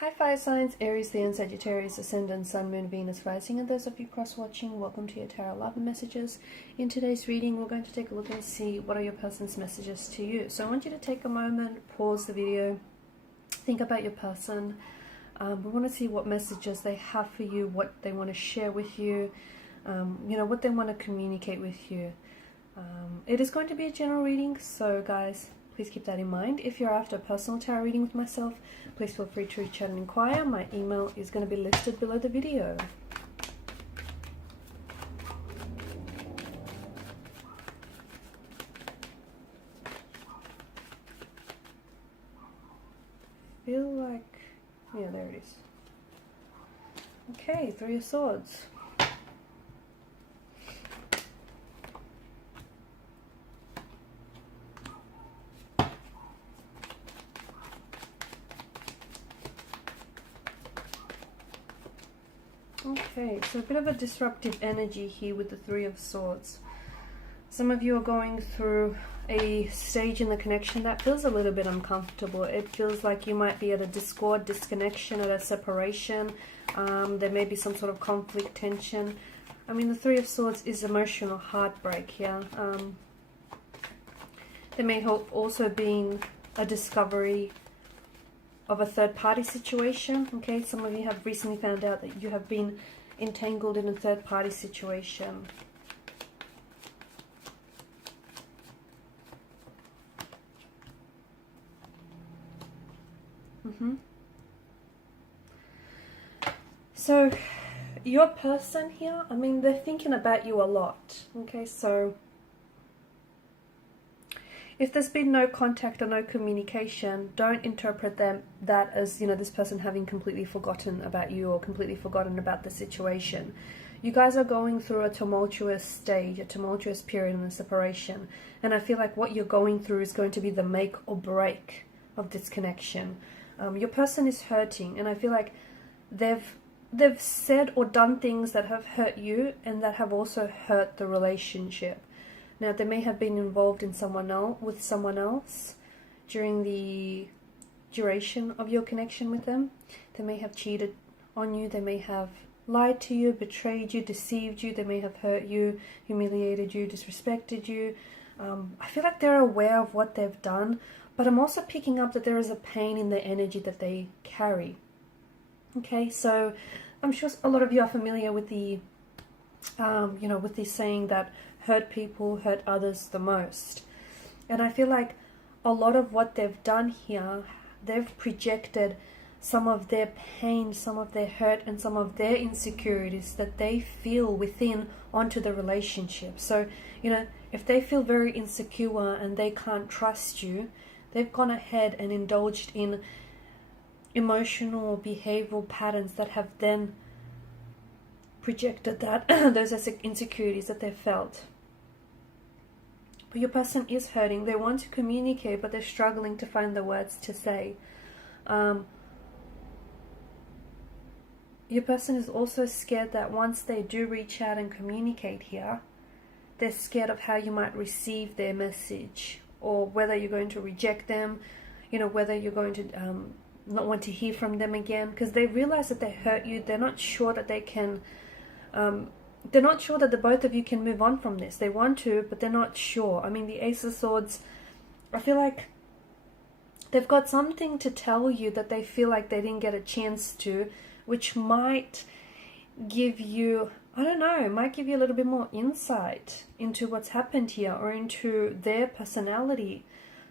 Hi fire signs, Aries, Leo, Sagittarius, Ascendant, Sun, Moon, Venus, Rising, and those of you cross-watching, welcome to your Tarot Love Messages. In today's reading, we're going to take a look and see what are your person's messages to you. So I want you to take a moment, pause the video, think about your person. We want to see what messages they have for you, what they want to share with you, what they want to communicate with you. It is going to be a general reading, so guys, please keep that in mind. If you're after a personal tarot reading with myself, please feel free to reach out and inquire. My email is going to be listed below the video. Feel like, yeah, there it is. Okay, Three of Swords. Okay, so a bit of a disruptive energy here with the Three of Swords. Some of you are going through a stage in the connection that feels a little bit uncomfortable. It feels like you might be at a discord, disconnection, at a separation. There may be some sort of conflict, tension. I mean, the Three of Swords is emotional heartbreak here. There may have also been a discovery of a third-party situation. Okay, some of you have recently found out that you have been entangled in a third-party situation. So your person here, I mean, they're thinking about you a lot. Okay, so if there's been no contact or no communication, don't interpret that as, this person having completely forgotten about you or completely forgotten about the situation. You guys are going through a tumultuous stage, a tumultuous period in the separation. And I feel like what you're going through is going to be the make or break of this connection. Your person is hurting, and I feel like they've said or done things that have hurt you and that have also hurt the relationship. Now, they may have been involved in with someone else during the duration of your connection with them. They may have cheated on you. They may have lied to you, betrayed you, deceived you. They may have hurt you, humiliated you, disrespected you. I feel like they're aware of what they've done, but I'm also picking up that there is a pain in the energy that they carry. Okay, so I'm sure a lot of you are familiar with the, with this saying that hurt people hurt others the most. And I feel like a lot of what they've done here, they've projected some of their pain, some of their hurt, and some of their insecurities that they feel within onto the relationship. So, if they feel very insecure and they can't trust you, they've gone ahead and indulged in emotional behavioral patterns that have then projected that those are insecurities that they felt. But your person is hurting. They want to communicate, but they're struggling to find the words to say. Your person is also scared that once they do reach out and communicate here, they're scared of how you might receive their message, or whether you're going to reject them, whether you're going to not want to hear from them again, because they realize that they hurt you. They're not sure that they can, they're not sure that the both of you can move on from this. They want to, but they're not sure. I mean, the Ace of Swords, I feel like they've got something to tell you that they feel like they didn't get a chance to, which might give you, I don't know, might give you a little bit more insight into what's happened here, or into their personality.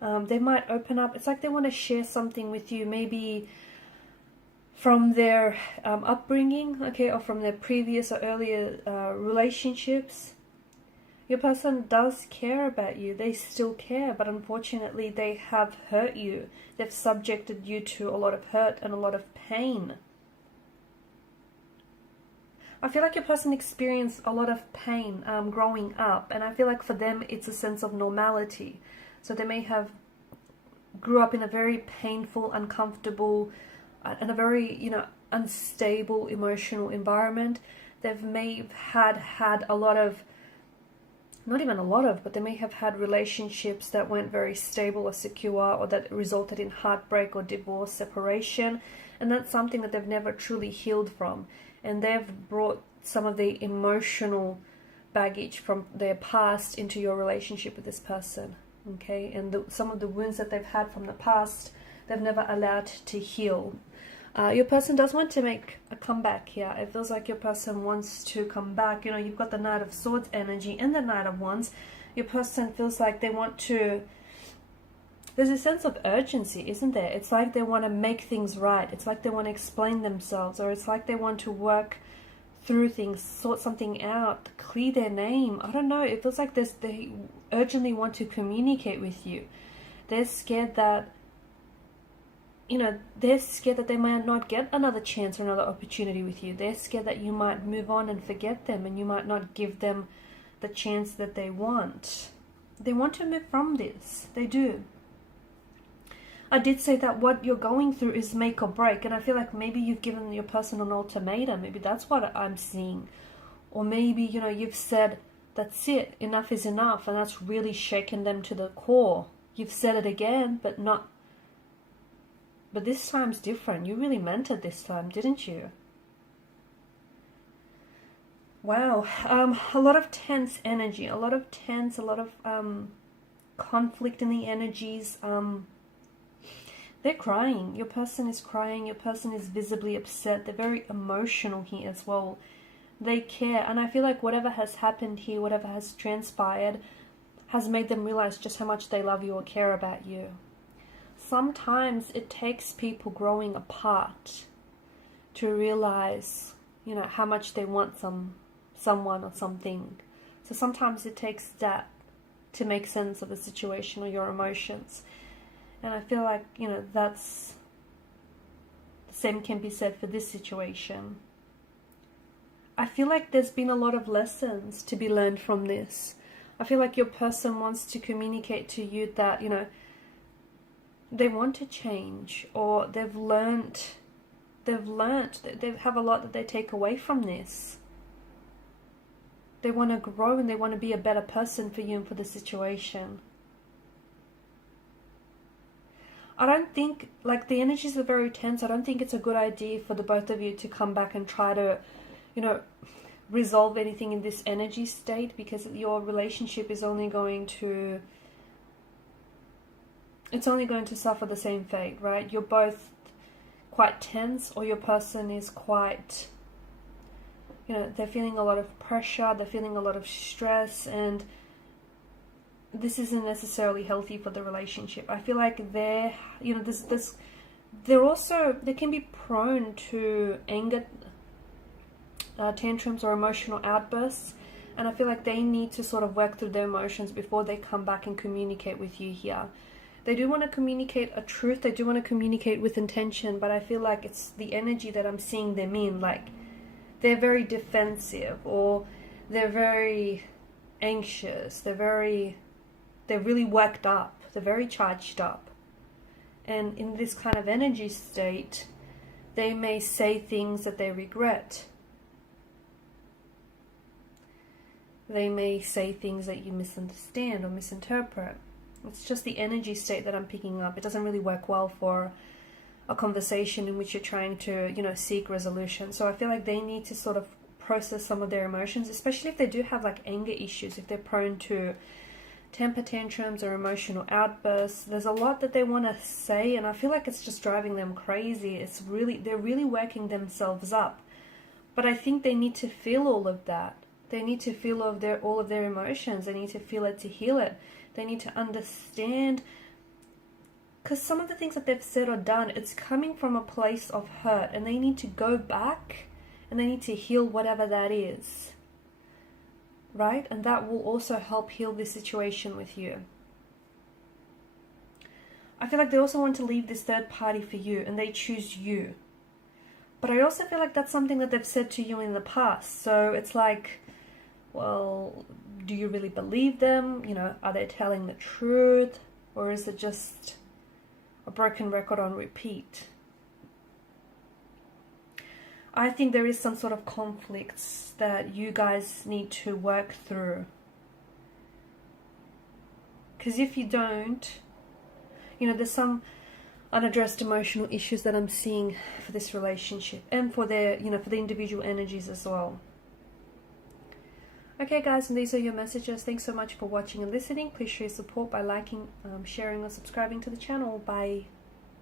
They might open up. It's like they want to share something with you, maybe from their upbringing, okay, or from their previous or earlier relationships. Your person does care about you. They still care, but unfortunately they have hurt you. They've subjected you to a lot of hurt and a lot of pain. I feel like your person experienced a lot of pain growing up, and I feel like for them it's a sense of normality. So they may have grew up in a very painful, uncomfortable, and a very, unstable emotional environment. They may have had a lot of not even a lot of, but they may have had relationships that weren't very stable or secure, or that resulted in heartbreak or divorce, separation, and that's something that they've never truly healed from, and they've brought some of the emotional baggage from their past into your relationship with this person, okay? And some of the wounds that they've had from the past, they've never allowed to heal. Your person does want to make a comeback here. It feels like your person wants to come back. You know, you've got the Knight of Swords energy and the Knight of Wands. Your person feels like they want to... There's a sense of urgency, isn't there? It's like they want to make things right. It's like they want to explain themselves, or it's like they want to work through things, sort something out, clear their name. I don't know. It feels like they urgently want to communicate with you. They're scared that, you know, they're scared that they might not get another chance or another opportunity with you. They're scared that you might move on and forget them, and you might not give them the chance that they want. They want to move from this. They do. I did say that what you're going through is make or break, and I feel like maybe you've given your person an ultimatum. Maybe that's what I'm seeing. Or maybe, you know, you've said, that's it, enough is enough, and that's really shaken them to the core. You've said it again, but this time's different. You really meant it this time, didn't you? Wow. A lot of tense energy, a lot of conflict in the energies. They're crying. Your person is crying. Your person is visibly upset. They're very emotional here as well. They care. And I feel like whatever has happened here, whatever has transpired, has made them realize just how much they love you or care about you. Sometimes it takes people growing apart to realize, you know, how much they want someone or something. So sometimes it takes that to make sense of a situation or your emotions. And I feel like, you know, that's the same can be said for this situation. I feel like there's been a lot of lessons to be learned from this. I feel like your person wants to communicate to you that, you know, they want to change, or they have a lot that they take away from this. They want to grow and they want to be a better person for you and for the situation. I don't think, like, the energies are very tense. I don't think it's a good idea for the both of you to come back and try to, you know, resolve anything in this energy state, because your relationship is only going to... it's only going to suffer the same fate, right? You're both quite tense, or your person is quite, you know, they're feeling a lot of pressure, they're feeling a lot of stress, and this isn't necessarily healthy for the relationship. I feel like they're, you know, they can be prone to anger, tantrums or emotional outbursts, and I feel like they need to sort of work through their emotions before they come back and communicate with you here. They do want to communicate a truth, they do want to communicate with intention, but I feel like it's the energy that I'm seeing them in, like they're very defensive, or they're very anxious, they're really worked up, they're very charged up. And in this kind of energy state, they may say things that they regret. They may say things that you misunderstand or misinterpret. It's just the energy state that I'm picking up. It doesn't really work well for a conversation in which you're trying to, you know, seek resolution. So I feel like they need to sort of process some of their emotions, especially if they do have like anger issues, if they're prone to temper tantrums or emotional outbursts. There's a lot that they want to say, and I feel like it's just driving them crazy. They're really working themselves up. But I think they need to feel all of that. They need to feel all of their emotions. They need to feel it to heal it. They need to understand, because some of the things that they've said or done, it's coming from a place of hurt, and they need to go back and they need to heal whatever that is, right? And that will also help heal this situation with you. I feel like they also want to leave this third party for you, and they choose you. But I also feel like that's something that they've said to you in the past. So it's like, well, do you really believe them? You know, are they telling the truth? Or is it just a broken record on repeat? I think there is some sort of conflicts that you guys need to work through. Because if you don't, you know, there's some unaddressed emotional issues that I'm seeing for this relationship, and for their, you know, for the individual energies as well. Okay guys, and these are your messages. Thanks so much for watching and listening. Please show your support by liking, sharing or subscribing to the channel. Bye.